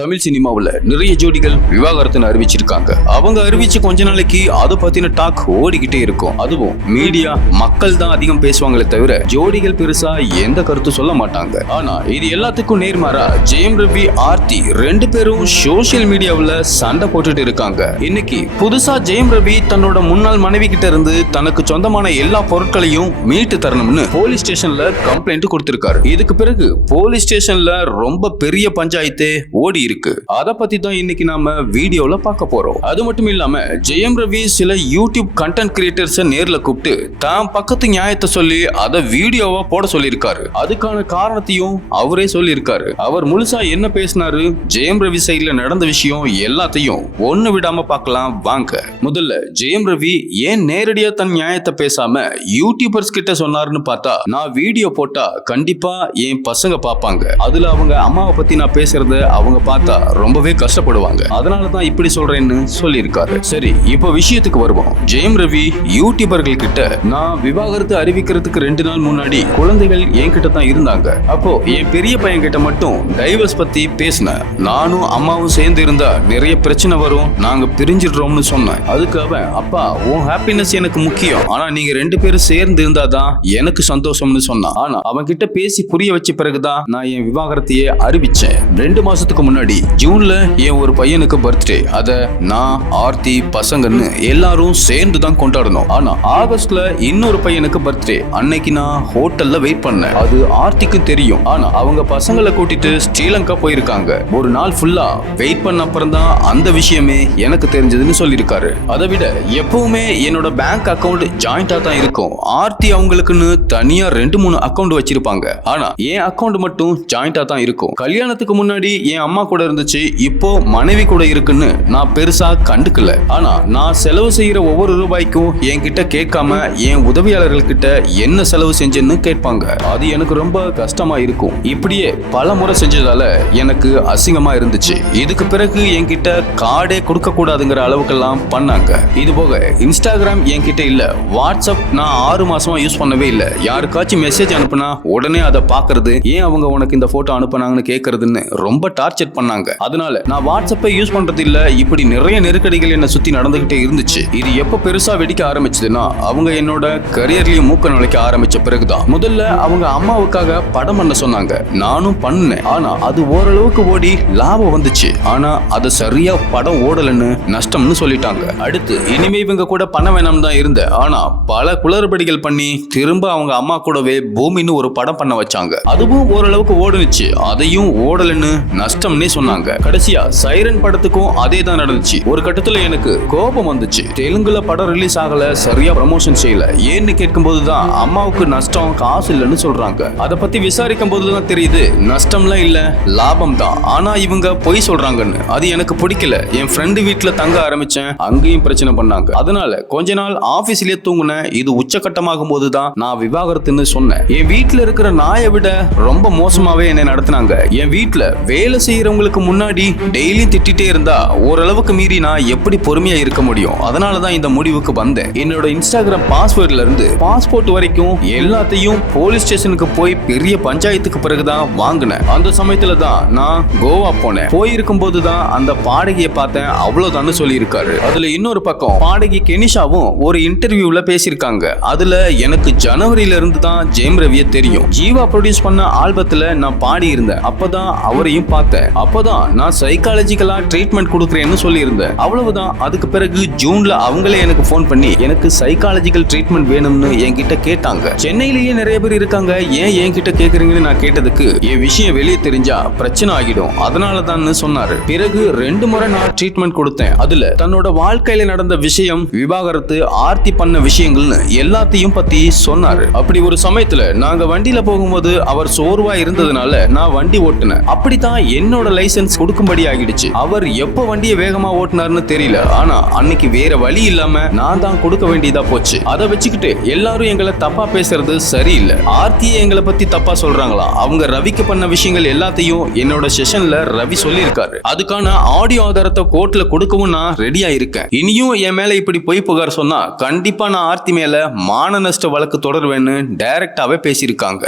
தமிழ் சினிமாவுல நிறைய ஜோடிகள் விவாகரத்துன்னு அறிவிச்சிருக்காங்க. அவங்க அறிவிச்சு கொஞ்ச நாளைக்கு அதை பத்தின டாக் ஓடிக்கிட்டே இருக்கும். அதுவும் மீடியா மக்கள் தான் அதிகம் பேசுவாங்களே தவிர ஜோடிகள் பெருசா எந்த கருத்து சொல்ல மாட்டாங்க. ஆனா இது எல்லாத்துக்கும் நேர்மாறா ஜெயம் ரவி, ஆர்த்தி ரெண்டு பேரும் சோசியல் மீடியாவுல சண்டை போட்டுட்டு இருக்காங்க. இன்னைக்கு புதுசா ஜெயம் ரவி தன்னோட முன்னாள் மனைவி கிட்ட இருந்து தனக்கு சொந்தமான எல்லா பொருட்களையும் மீட்டு தரணும்னு போலீஸ் ஸ்டேஷன்ல கம்ப்ளைண்ட் கொடுத்திருக்காரு. இதுக்கு பிறகு போலீஸ் ஸ்டேஷன்ல ரொம்ப பெரிய பஞ்சாயத்தே ஓடி இருக்கு. அத பத்தி தான் இன்னைக்கு நாம வீடியோல பார்க்க போறோம். அது மட்டும் இல்லாம ஜெயம் ரவி சில யூடியூப் கண்டென்ட் கிரியேட்டர்ஸ் நேர்ல கூப்பிட்டு தான் பக்கத்து நியாயத்தை சொல்லி அத வீடியோவா போட சொல்லியிருக்காரு. அதுக்கான காரணத்தையும் அவரே சொல்லியிருக்காரு. அவர் முழுசா என்ன பேசினாரு, ஜெயம் ரவி சைடுல நடந்த விஷயம் எல்லாத்தையும் ஒண்ணு விடாம பார்க்கலாம் வாங்க. முதல்ல ஜெயம் ரவி ஏன் நேரடியா தன் நியாயத்தை பேசாம யூடியூபர்ஸ் கிட்ட சொன்னாருன்னு பார்த்தா, நான் வீடியோ போட்டா கண்டிப்பா என் பசங்க பார்ப்பாங்க, அதுல அவங்க அம்மாவை பத்தி நான் பேசுறத அவங்க பார்த்தா ரொம்பவே கஷ்டப்படுவாங்க, அதனாலதான் இப்படி சொல்றேன்னு சொல்லியிருக்காரு. சரி, இப்போ விஷயத்துக்கு வருவோம். ஜெயம் ரவி யூடியூபர்கள் கிட்ட நான் விவாகரத்து அறிவிக்கிறதுக்கு 2 நாள் முன்னாடி குழந்தைகள் என்கிட்ட தான் இருந்தாங்க. அப்போ என் பெரிய பையன் கிட்ட மட்டும் டைவர்ஸ் பத்தி பேசினேன். நானும் அம்மாவும் சேர்ந்து இருந்தா நிறைய பிரச்சனை வரும், நாங்க பிரிஞ்சிடுறோம்னு சொன்னேன். அதுக்கு அவன், அப்பா உன் ஹாப்பினஸ் எனக்கு முக்கியம், ஆனா நீங்க 2 பேரும் சேர்ந்து இருந்தாதான் எனக்கு சந்தோஷம்னு சொன்னான். ஆனா அவன் கிட்ட பேசி புரிய வச்ச பிறகுதான் நான் என் விவாகரத்தையே அறிவிச்சேன். 2 மாசத்துக்கு முன்னாடி ஜூன்ல என் ஒரு பையனுக்கு பர்த்டே. அத நான், ஆர்த்தி, பசங்கன்னு எல்லாரும் சேர்ந்து தான் கொண்டாடணும். ஆனா ஆகஸ்ட்ல இன்னொரு பையனுக்கு பர்த்டே. அன்னைக்கு நான் ஹோட்டல்ல வெயிட் பண்ணேன். அது ஆர்த்திக்கும் தெரியும். ஆனா அவங்க பசங்களை கூட்டிட்டு ஸ்ரீலங்கா போயிருக்காங்க. ஒரு நாள் ஃபுல்லா வெயிட் பண்ண அப்புறம் தான் அந்த விஷயமே எனக்கு தெரிஞ்சதுன்னு சொல்லியிருக்காரு. அதை விட எப்பவுமே என்னோட பேங்க் அக்கவுண்ட் ஜாயிண்டா தான் இருக்கும். ஆர்த்தி அவங்களுக்குன்னு தனியா 2-3 அக்கவுண்ட் வச்சிருப்பாங்க. ஆனா என் அக்கவுண்ட் மட்டும் ஜாயிண்டா தான் இருக்கும். கல்யாணத்துக்கு முன்னாடி என் அம்மா கூட இருந்துச்சு, இப்போ மனைவி கூட இருக்குன்னு நான் பெருசா கண்டுக்கல. ஆனா நான் செலவு செய்யற ஒவ்வொரு ரூபாய்க்கும் என்கிட்ட கேட்காம என் உதவியாளர்கள் கிட்ட என்ன செலவு செஞ்சேன்னு கேட்பாங்க. அது எனக்கு ரொம்ப கஷ்டமா இருக்கும். இப்படியே பல முறை செஞ்சதால எனக்கு அசிங்கமா இருந்துச்சு. இதுக்கு பிறகு என்கிட்ட கார்டே கொடுக்க கூடாதுங்கிற அளவுக்கெல்லாம் பண்ணாங்க. இது போக இன்ஸ்டாகிராம் என்கிட்ட இல்ல, வாட்ஸ்அப் நான் 6 மாசமா யூஸ் பண்ணவே இல்ல. யாருக்காச்சும் மெசேஜ் அனுப்புனா உடனே அதை பாக்குறது, ஏன் அவங்க உனக்கு இந்த போட்டோ அனுப்புனாங்கன்னு கேட்கறதுன்னு ரொம்ப டார்ச்சர் பண்ணாங்க. அதனால நான் வாட்ஸ்அப்பை யூஸ் பண்றது இல்ல. இப்படி நிறைய நெருக்கடிகள் என்ன சுத்தி நடந்துகிட்டே இருந்துச்சு. இது எப்ப பெருசா வெடிக்க ஆரம்பிச்சதுன்னா அவங்க என்னோட கரியர்லயும் மூக்க நுழைக்க ஆரம்பிச்ச பிறகுதான். முதல்ல அவங்க அம்மாவுக்காக படம் பண்ண சொன்னாங்க, நானும் பண்ணேன். ஆனா அது ஓரளவுக்கு ஓடி லாபம் வந்துச்சு. ஆனா அது சரியா படம் ஓடலன்னு நஷ்டம்னு சொல்லிட்டாங்க. அடுத்து இனிமே இவங்க கூட பண்ண வேணாம் தான் இருந்தேன். ஆனா பல குளறுபடிகள் பண்ணி திரும்ப அவங்க அம்மா கூடவே பூமின்னு ஒரு படம் பண்ண வச்சாங்க. அதுவும் ஓரளவுக்கு ஓடுனுச்சு. அதையும் ஓடலன்னு நஷ்டம்னே சொன்னாங்க. கடைசியா சைரன் படத்துக்கும் அதே தான் நடந்துச்சு. ஒரு கட்டத்துல எனக்கு கோபம் வந்துச்சு. தெலுங்குல படம் ரிலீஸ் ஆகல, சரியா ப்ரமோஷன் செய்யல. ஏன்னு கேட்கும் போதுதான் அம்மாவுக்கு நஷ்டம், காசு இல்லைன்னு சொல்றாங்க. அதை பத்தி விசாரிக்கும் போதுதான் தெரியுது நஷ்டம்லாம் இல்ல, லாபம் தான். ஆனா இவங்க பொய் சொல்றாங்கன்னு. அது எனக்கு பிடிக்கல. என் ஃப்ரெண்டு வீட்டுல தங்க ஆரம்பிச்சேன், அங்கேயும் பிரச்சனை பண்ணாங்க. அதனால கொஞ்ச நாள் ஆபீஸ்லயே தூங்குனேன். இது உச்சகட்டமாகும் போதுதான் நான் விவாகரத்துன்னு சொன்னேன். என் வீட்டுல இருக்கிற நாயை விட ரொம்ப மோசமாவே என்னை நடத்தினாங்க. என் வீட்டுல வேலை செய்யறவங்களுக்கு முன்னாடி டெய்லி திட்டிட்டே இருந்தா ஓரளவுக்கு மீறி நான் எப்படி பொறுமையா இருக்க முடியும்? அதனாலதான் இந்த முடிவுக்கு வந்தேன். என்னோட இன்ஸ்டாகிராம் பாஸ்வேர்ட்ல இருந்து பாஸ்போர்ட் வரைக்கும் எல்லாத்தையும் போலீஸ் ஸ்டேஷனுக்கு போய் பெரிய பஞ்சாயத்துக்கு பிறகுதான் வாங்கினேன். அந்த சமயத்துல தான் நான் கோவா போனேன். போயிருக்கும் போதுதான் அந்த பாடகியை பார்த்தேன். அவ்வளவுதான் சொல்லி இருக்காரு. அதுல இன்னொரு பக்கம் பாடகி கெனிஷாவும் ஒரு இன்டர்வியூல பேசியிருக்காங்க. அதுல எனக்கு ஜனவரியில இருந்து தான் ஜெயம் ரவியை தெரியும். ஜீவா ப்ரொடியூஸ் பண்ண ஆல்பத்துல நான் பாடி இருந்தேன். அப்பதான் அவரையும் பார்த்தேன். அப்பதான் நான் சைக்காலஜிக்கலா ட்ரீட்மெண்ட் கொடுக்குறேன்னு சொல்லியிருந்தேன். அவ்வளவுதான். அதுக்கு பிறகு ஜூன்ல அவங்களே எனக்கு போன் பண்ணி எனக்கு சைக்காலஜிக்கல் ட்ரீட்மெண்ட் வேணும்னு என்கிட்ட கேட்டாங்க. சென்னையிலேயே நிறைய பேர் இருக்காங்க, ஏன் என்கிட்ட கேக்குறீங்கன்னு நான் கேட்டதுக்கு, என் விஷயம் வெளியே தெரிஞ்சா பிரச்சனை ஆகிடும், அதனாலதான் சொன்னாரு. பிறகு 2 முறை நான் ட்ரீட்மெண்ட் கொடுத்தேன். அதுல தன்னோட வாழ்க்கையில நடந்த விஷயம், விவாகரத்து, ஆர்த்தி பண்ண விஷயங்கள்னு எல்லாத்தையும் பத்தி சொன்னாரு. அப்படி ஒரு சமயத்துல நாங்க வண்டியில போகும்போது அவர் சோர்வா இருந்ததுனால நான் வண்டி ஓட்டுனேன். அப்படித்தான் என்னோட லைசென்ஸ் கொடுக்கும்படி ஆகிடுச்சு. அவர் எப்ப வண்டியை வேகமா ஓட்டினார்னு தெரியல. ஆனா அன்னைக்கு வேற வழி இல்லாம நான் தான் கொடுக்க வேண்டியதா போச்சு. அதை வச்சுக்கிட்டு எல்லாரும் எங்களை தப்பா பேசுறது சரியில்லை. ஆர்த்தியை எங்களை பத்தி தப்பா சொல்றாங்களா? அவங்க ரவிக்கு பண்ண விஷயங்கள் எல்லாத்தையும் என்னோட செஷன்ல ரவி சொல்லியிருக்காரு. அதுக்கான ஆடியோ ஆதாரத்தை கோர்ட்ல கொடுக்கவும் நான் ரெடியா இருக்கேன். இனியும் என் மேல இப்படி பொய் புகார் சொன்னா கண்டிப்பா நான் ஆர்த்தி மேல மான நஷ்ட வழக்கு தொடர்வேன்னு டைரக்டாவே பேசியிருக்காங்க.